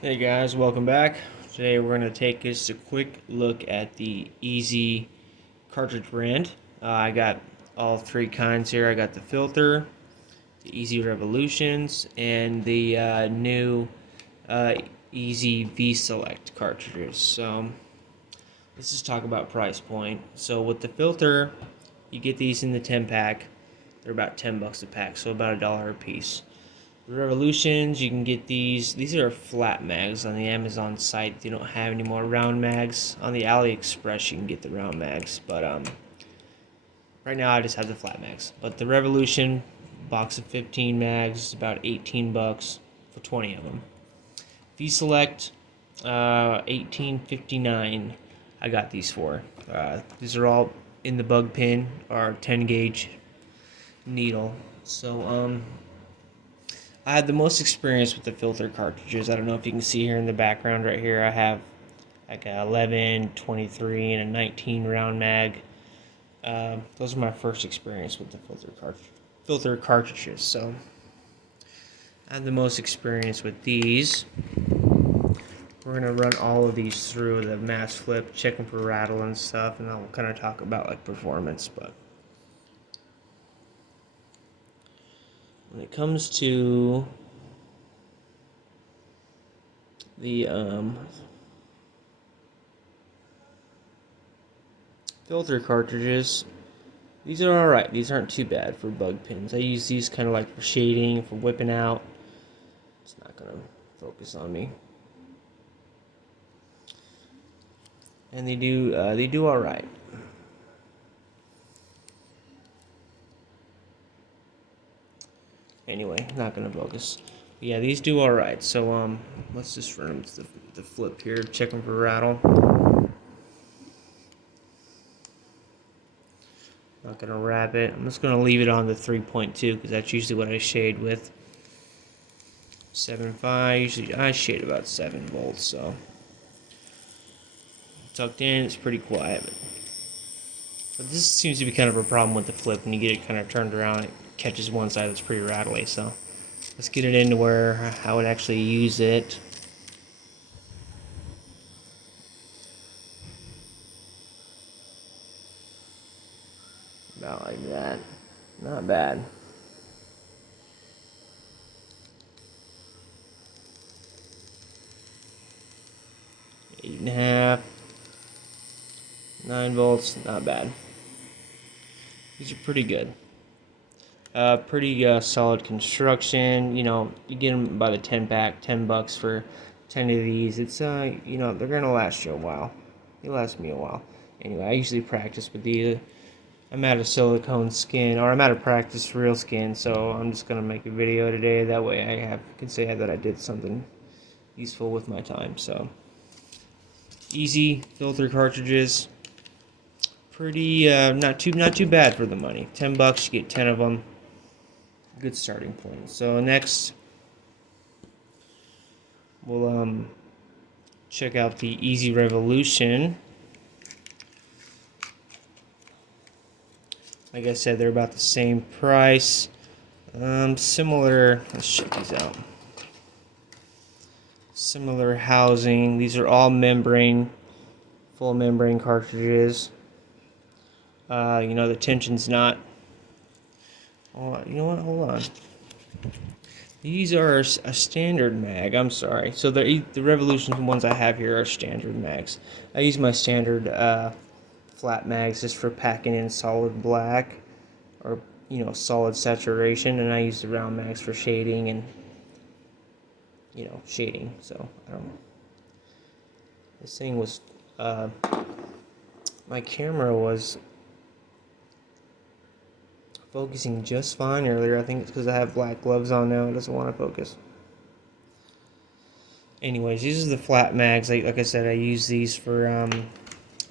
Hey guys, welcome back. Today we're going to take just a quick look at the Easy cartridge brand. I got all three kinds here. I got the filter, the Easy Revolutions, and the new uh, Easy V-Select cartridges. So let's just talk about price point. So with the filter, you get these in the 10-pack. They're about 10 bucks a pack, so about $1 a piece. The Revolutions, you can get these. These are flat mags on the Amazon site. They don't have any more round mags. On the AliExpress, you can get the round mags, but right now I just have the flat mags. But the Revolution box of 15 mags is about 18 bucks for 20 of them. V-Select, 18.59. I got these for. These are all in the bug pin or 10 gauge needle. So I had the most experience with the filter cartridges. I don't know if you can see here in the background right here. I have like a 11, 23, and a 19 round mag. Those are my first experience with the filter cartridges. So I had the most experience with these. We're gonna run all of these through the mass flip, checking for rattle and stuff, and then we'll kind of talk about like performance. But when it comes to the filter cartridges, these are alright. These aren't too bad for bug pins. I use these kind of like for shading, for whipping out. It's not going to focus on me. And they do alright. Anyway, not going to focus. But yeah, these do alright. So let's just run them to the flip here, check them for rattle. Not going to wrap it. I'm just going to leave it on the 3.2 because that's usually what I shade with. 7.5, usually I shade about 7 volts, so tucked in, it's pretty quiet. But this seems to be kind of a problem with the flip. When you get it kind of turned around, it catches one side that's pretty rattly, so let's get it into where I would actually use it. About like that. Not bad. 8.5. 9 volts, not bad. These are pretty good. Pretty solid construction. You know, you get them by the 10-pack, 10 bucks for 10 of these. It's you know, they're gonna last you a while. They last me a while. Anyway, I usually practice with these. I'm out of silicone skin, or I'm out of practice for real skin, so I'm just gonna make a video today. That way, can say that I did something useful with my time. So, easy filter cartridges. Pretty not too bad for the money. 10 bucks, you get 10 of them. Good starting point. So next, we'll check out the Easy Revolution. Like I said, they're about the same price. Similar. Let's check these out. Similar housing. These are all membrane, full membrane cartridges. You know, the tension's not. Oh, you know what? Hold on. These are a standard mag. I'm sorry. So the Revolution ones I have here are standard mags. I use my standard flat mags just for packing in solid black or, you know, solid saturation, and I use the round mags for shading and, you know, shading. So I don't know. This thing was my camera was focusing just fine earlier. I think it's because I have black gloves on now. It doesn't want to focus. Anyways, these are the flat mags. Like I said, I use these for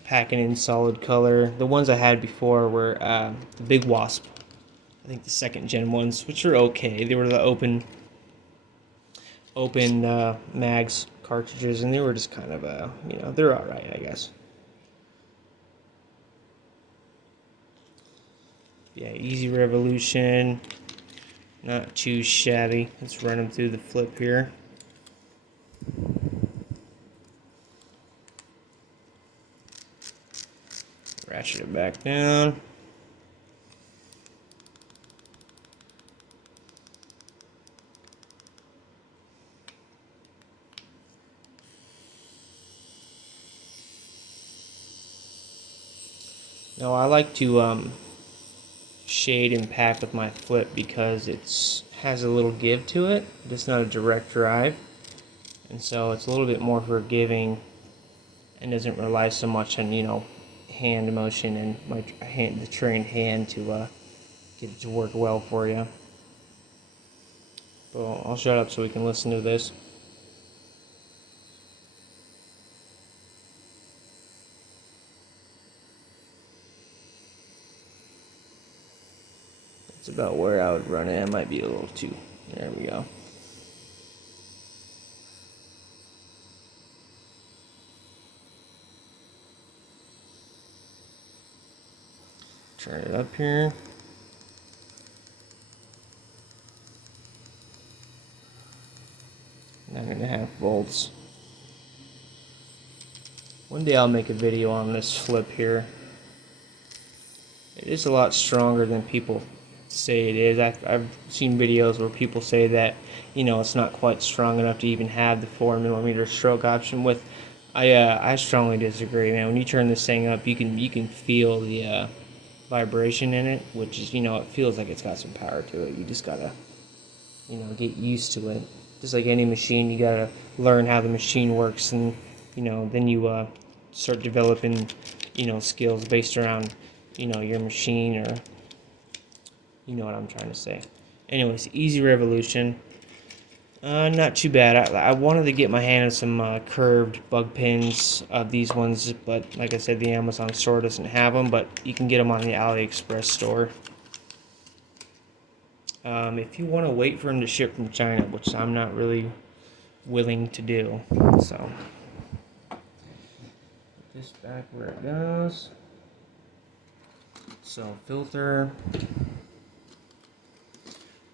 packing in solid color. The ones I had before were the Big Wasp. I think the second gen ones, which are okay. They were the open mags cartridges, and they were just kind of you know, they're alright, I guess. Yeah, Easy Revolution, not too shabby. Let's run them through the flip here. ratchet it back down. Now I like to shade and pack with my flip because it has a little give to it. It's not a direct drive, and so it's a little bit more forgiving and doesn't rely so much on hand motion and the trained hand to get it to work well for you. But I'll shut up so we can listen to this. That's about where I would run it. It might be a little too. There we go. Turn it up here. 9.5 volts. One day I'll make a video on this flip here. It is a lot stronger than people say it is. I've seen videos where people say that it's not quite strong enough to even have the 4mm stroke option. I strongly disagree, man. When you turn this thing up, you can feel the vibration in it, which is it feels like it's got some power to it. You just gotta get used to it. Just like any machine, you gotta learn how the machine works, and then you start developing skills based around your machine, or what I'm trying to say. Anyways, Easy Revolution. Not too bad. I wanted to get my hand on some curved bug pins of these ones, but like I said, the Amazon store doesn't have them, but you can get them on the AliExpress store. If you want to wait for them to ship from China, which I'm not really willing to do, so put this back where it goes. So filter,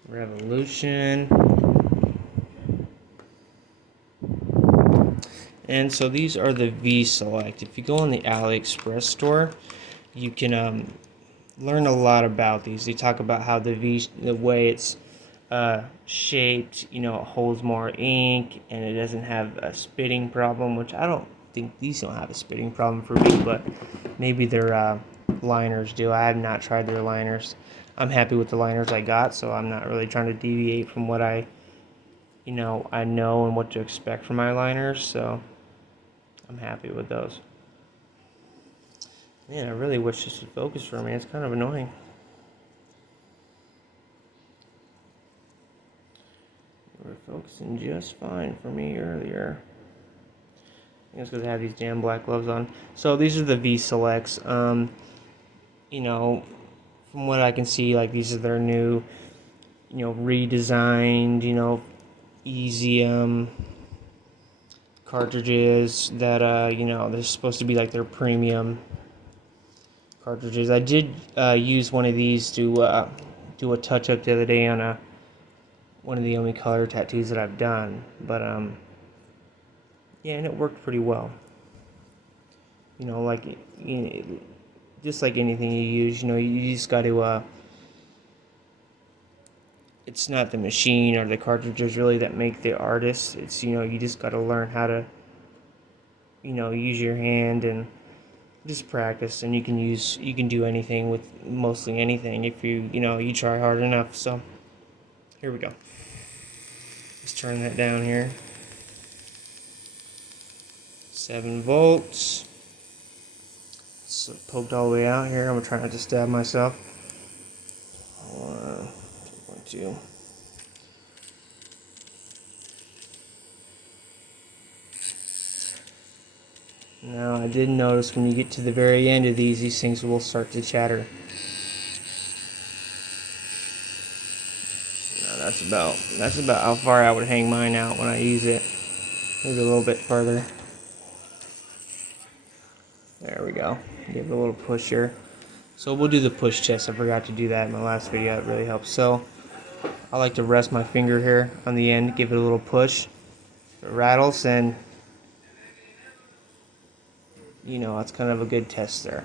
Revolution, and so these are the V Select. If you go on the AliExpress store, you can learn a lot about these. They talk about how the way it's shaped, it holds more ink, and it doesn't have a spitting problem, which I don't think these don't have a spitting problem for me, but maybe their liners do. I have not tried their liners. I'm happy with the liners I got, so I'm not really trying to deviate from what I know and what to expect from my liners, so I'm happy with those. Man, I really wish this would focus for me. It's kind of annoying. You were focusing just fine for me earlier. I think it's because I have these damn black gloves on. So these are the V Selects. From what I can see, like these are their new, redesigned, easy cartridges that they're supposed to be like their premium cartridges. I did use one of these to do a touch up the other day on one of the only color tattoos that I've done, but yeah, and it worked pretty well. Just like anything you use, you just got to it's not the machine or the cartridges really that make the artist. It's you just got to learn how to use your hand and just practice, and you can do anything with mostly anything if you try hard enough. So here we go. Let's turn that down here. 7 volts. It's poked all the way out here. I'm trying not to stab myself. 1, 2. Now I did notice when you get to the very end of these things will start to chatter. Now that's about how far I would hang mine out when I use it. Maybe a little bit further. There we go. Give it a little push here. So we'll do the push test. I forgot to do that in my last video. It really helps. So I like to rest my finger here on the end, give it a little push. If it rattles, then it's kind of a good test there.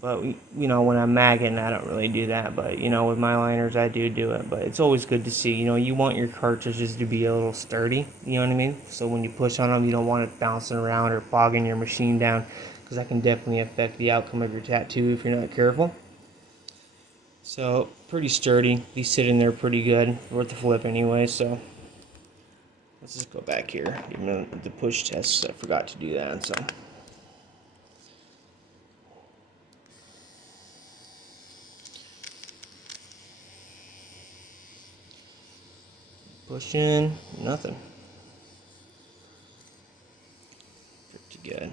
But when I'm magging, I don't really do that. But with my liners, I do it. But it's always good to see. You want your cartridges to be a little sturdy. You know what I mean? So when you push on them, you don't want it bouncing around or bogging your machine down, because that can definitely affect the outcome of your tattoo if you're not careful. So pretty sturdy. These sit in there pretty good. Worth the flip anyway. So let's just go back here. Even the push test, I forgot to do that. So. Push in, nothing. Pretty good.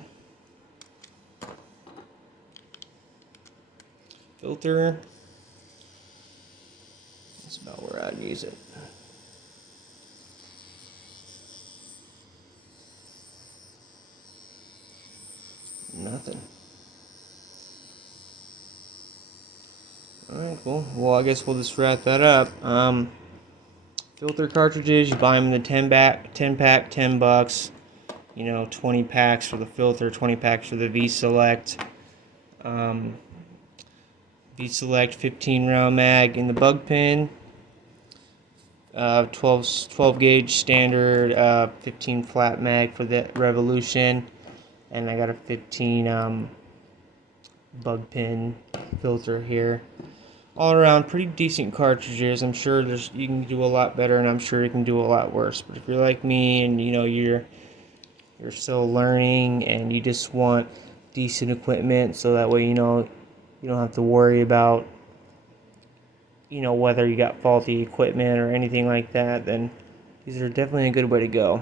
Filter. That's about where I'd use it. Nothing. Alright, cool. Well, I guess we'll just wrap that up. Filter cartridges, you buy them in the 10 pack, $10. 20 packs for the filter, 20 packs for the V-Select. V-Select 15 round mag in the bug pin. 12 gauge standard, 15 flat mag for the Revolution, and I got a 15 bug pin filter here. All around pretty decent cartridges. I'm sure you can do a lot better, and I'm sure you can do a lot worse. But if you're like me and you're still learning and you just want decent equipment, so that way you don't have to worry about whether you got faulty equipment or anything like that, then these are definitely a good way to go.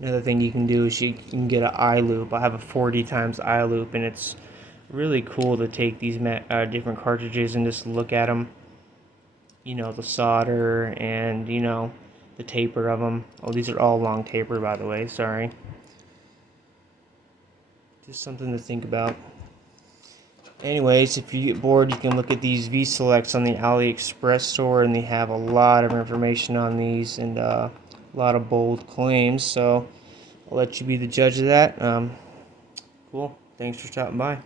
Another thing you can do is you can get an eye loop. I have a 40 times eye loop, and it's really cool to take these different cartridges and just look at them. The solder and the taper of them. Oh, these are all long taper, by the way. Sorry. Just something to think about. Anyways, if you get bored, you can look at these V-Selects on the AliExpress store, and they have a lot of information on these and a lot of bold claims. So I'll let you be the judge of that. Cool. Thanks for stopping by.